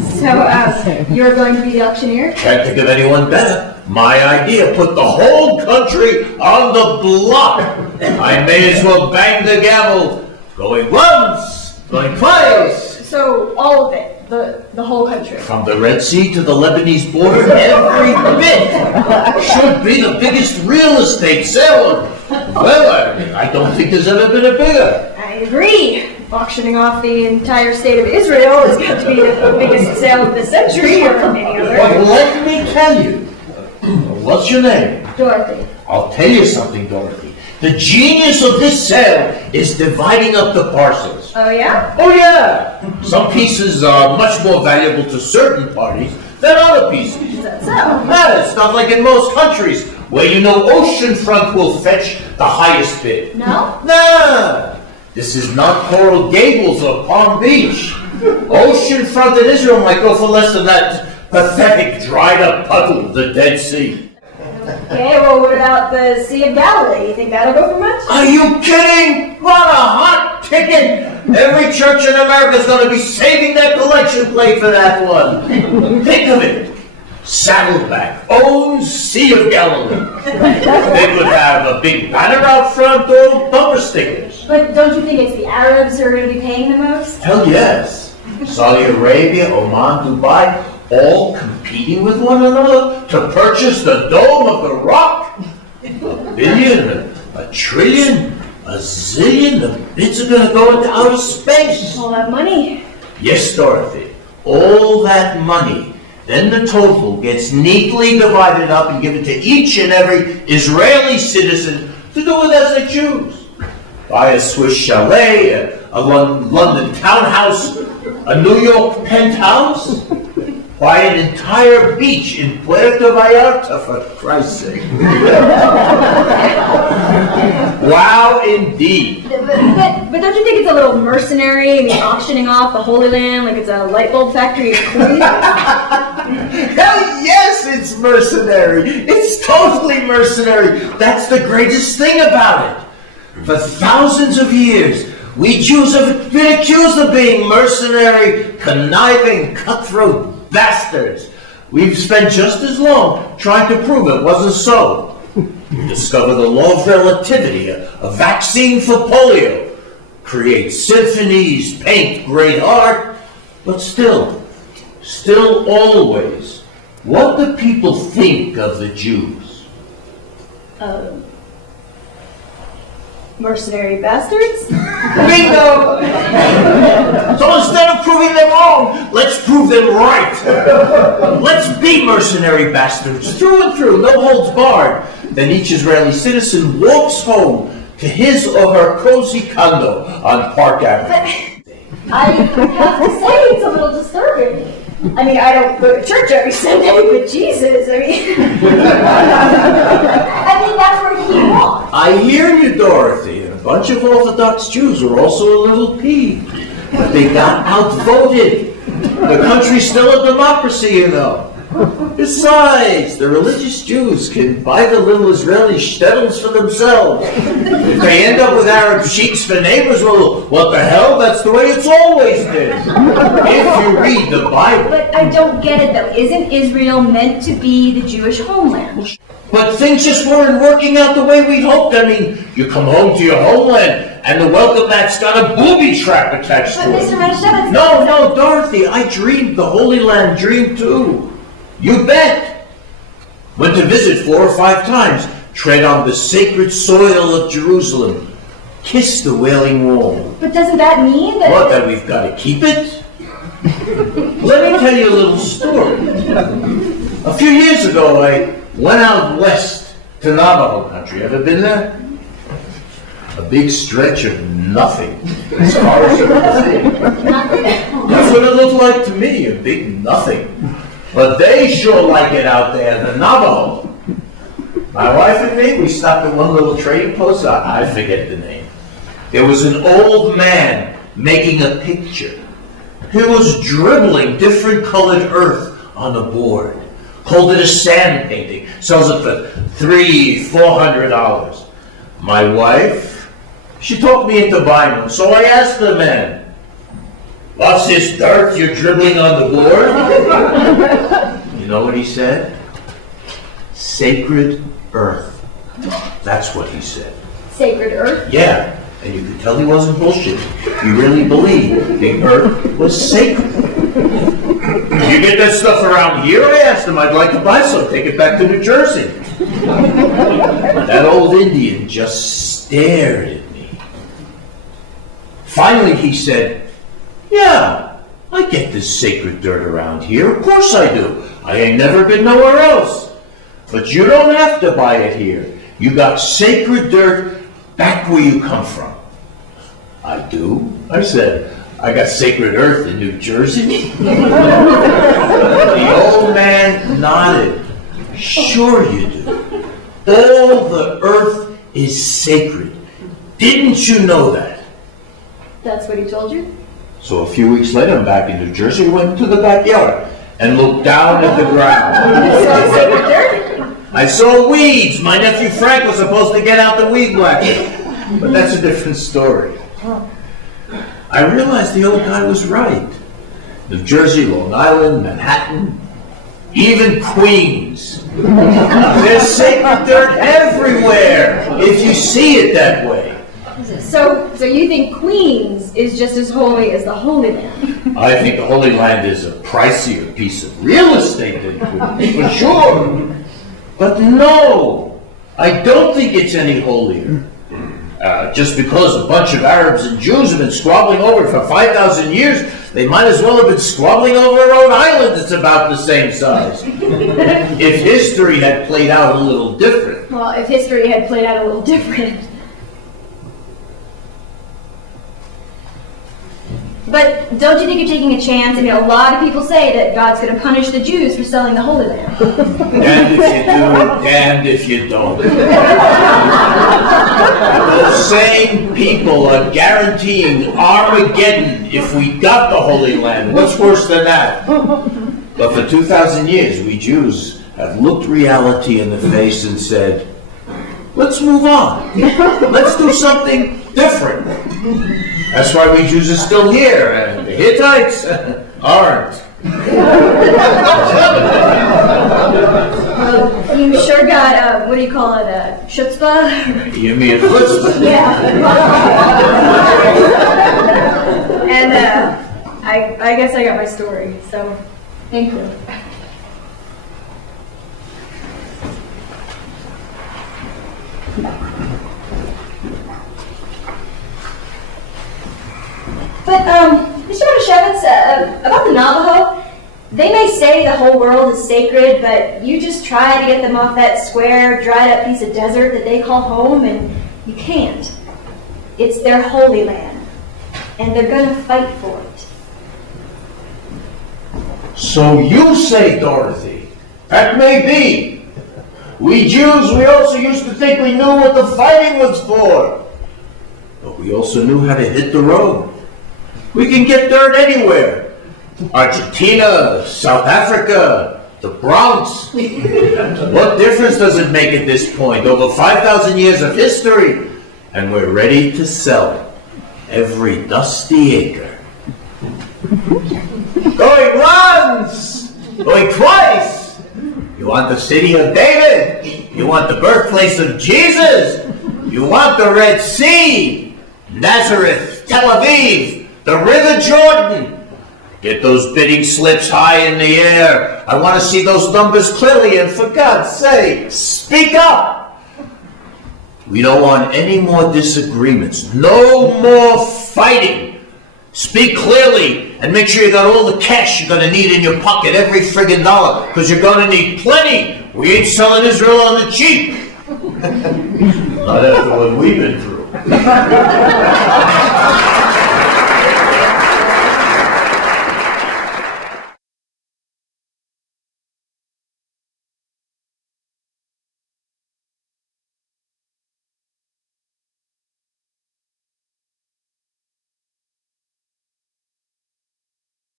So, you're going to be the auctioneer? Can't think of anyone better. My idea put the whole country on the block. I may as well bang the gavel. Going once, going twice. So, all of it, the whole country? From the Red Sea to the Lebanese border, every bit. Should be the biggest real estate sale. Well, I don't think there's ever been a bigger. I agree. Auctioning off the entire state of Israel is going to be the biggest sale of the century or any other. Well, let me tell you. What's your name? Dorothy. I'll tell you something, Dorothy. The genius of this sale is dividing up the parcels. Oh, yeah? Oh, yeah. Some pieces are much more valuable to certain parties than other pieces. Is that so? Yeah, it's not like in most countries where you know oceanfront will fetch the highest bid. No? Nah. This is not Coral Gables or Palm Beach. Oceanfront in Israel might go for less than that pathetic dried-up puddle, the Dead Sea. Okay, well, what about the Sea of Galilee? You think that'll go for much? Are you kidding? What a hot ticket! Every church in America is going to be saving their collection plate for that one. Think of it. Saddleback owns Sea of Galilee. They would have a big banner out front or bumper stickers. But don't you think it's the Arabs who are going to be paying the most? Hell yes. Saudi Arabia, Oman, Dubai, all competing with one another to purchase the Dome of the Rock. $1 billion, $1 trillion, $1 zillion. The bids are going to go into outer space. All that money? Yes, Dorothy. All that money. Then the total gets neatly divided up and given to each and every Israeli citizen to do with as they choose. Buy a Swiss chalet, a London townhouse, a New York penthouse. Buy an entire beach in Puerto Vallarta, for Christ's sake. Wow, indeed. But don't you think it's a little mercenary? I mean, auctioning off the Holy Land like it's a light bulb factory of Queens? Hell yes, it's mercenary. It's totally mercenary. That's the greatest thing about it. For thousands of years, we Jews have been accused of being mercenary, conniving, cutthroat bastards. We've spent just as long trying to prove it wasn't so. Discover the law of relativity, a vaccine for polio, create symphonies, paint great art, but still always, what do people think of the Jews? Mercenary bastards? Bingo! So instead of proving them wrong, let's prove them right. Let's be mercenary bastards through and through, no holds barred. Then each Israeli citizen walks home to his or her cozy condo on Park Avenue. I have to say, it's a little disturbing. I mean, I don't go to church every Sunday, but Jesus, I mean... that's where he walks. I hear you, Dorothy. And a bunch of Orthodox Jews are also a little peeved. But they got outvoted. The country's still a democracy, you know. Besides, the religious Jews can buy the little Israeli shtetls for themselves. If they end up with Arab sheiks for neighbors, well, what the hell? That's the way it's always been. If you read the Bible. But I don't get it, though. Isn't Israel meant to be the Jewish homeland? But things just weren't working out the way we'd hoped. I mean, you come home to your homeland, and the welcome mat's got a booby trap attached to it. But Mr. Rashevitz... No, Dorothy, I dreamed the Holy Land dream too. You bet. Went to visit 4 or 5 times, tread on the sacred soil of Jerusalem, kiss the Wailing Wall. But doesn't that mean that... What, that we've got to keep it? Let me tell you a little story. A few years ago, I went out west to Navajo country. Ever been there? A big stretch of nothing, as far as you can see. That's what it looked like to me, a big nothing. But they sure like it out there, the Navajo. My wife and me, we stopped at one little trading post. I forget the name. There was an old man making a picture. He was dribbling different colored earth on a board. Called it a sand painting. Sells it for $300–400. My wife, she talked me into buying one. So I asked the man, What's this dirt you're dribbling on the board? You know what he said? Sacred earth. That's what he said. Sacred earth? Yeah, and you could tell he wasn't bullshit. He really believed the earth was sacred. You get that stuff around here? I asked him. I'd like to buy some. Take it back to New Jersey. That old Indian just stared at me. Finally, he said, yeah, I get this sacred dirt around here. Of course I do. I ain't never been nowhere else. But you don't have to buy it here. You got sacred dirt back where you come from. I do, I said. I got sacred earth in New Jersey. The old man nodded. Sure you do. All the earth is sacred. Didn't you know that? That's what he told you? So a few weeks later, I'm back in New Jersey, went to the backyard and looked down at the ground. You saw sacred dirt? I saw weeds. My nephew Frank was supposed to get out the weed whacker. But that's a different story. I realized the old guy was right. New Jersey, Long Island, Manhattan, even Queens. There's sacred dirt everywhere, if you see it that way. So you think Queens is just as holy as the Holy Land? I think the Holy Land is a pricier piece of real estate than Queens, for sure. But no, I don't think it's any holier. Just because a bunch of Arabs and Jews have been squabbling over it for 5,000 years, they might as well have been squabbling over Rhode Island that's about the same size. If history had played out a little different. Well, if history had played out a little different. But don't you think you're taking a chance? I mean, a lot of people say that God's going to punish the Jews for selling the Holy Land. Damned if you do, damned if you don't. Those same people are guaranteeing Armageddon if we got the Holy Land. What's worse than that? But for 2,000 years, we Jews have looked reality in the face and said, let's move on. Let's do something different. That's why we Jews are still here, and the Hittites aren't. You sure got, what do you call it, chutzpah? You mean chutzpah? Yeah. And I guess I got my story, so thank you. But, Mr. Monashevitz, about the Navajo, they may say the whole world is sacred, but you just try to get them off that square, dried-up piece of desert that they call home, and you can't. It's their holy land, and they're going to fight for it. So you say, Dorothy. That may be. We Jews, we also used to think we knew what the fighting was for. But we also knew how to hit the road. We can get dirt anywhere. Argentina, South Africa, the Bronx. What difference does it make at this point? Over 5,000 years of history, and we're ready to sell every dusty acre. Going once, going twice. You want the city of David? You want the birthplace of Jesus? You want the Red Sea, Nazareth, Tel Aviv, the River Jordan? Get those bidding slips high in the air. I want to see those numbers clearly, and for God's sake, speak up. We don't want any more disagreements. No more fighting. Speak clearly, and make sure you got all the cash you're going to need in your pocket, every friggin' dollar, because you're going to need plenty. We ain't selling Israel on the cheap. Not after what we've been through.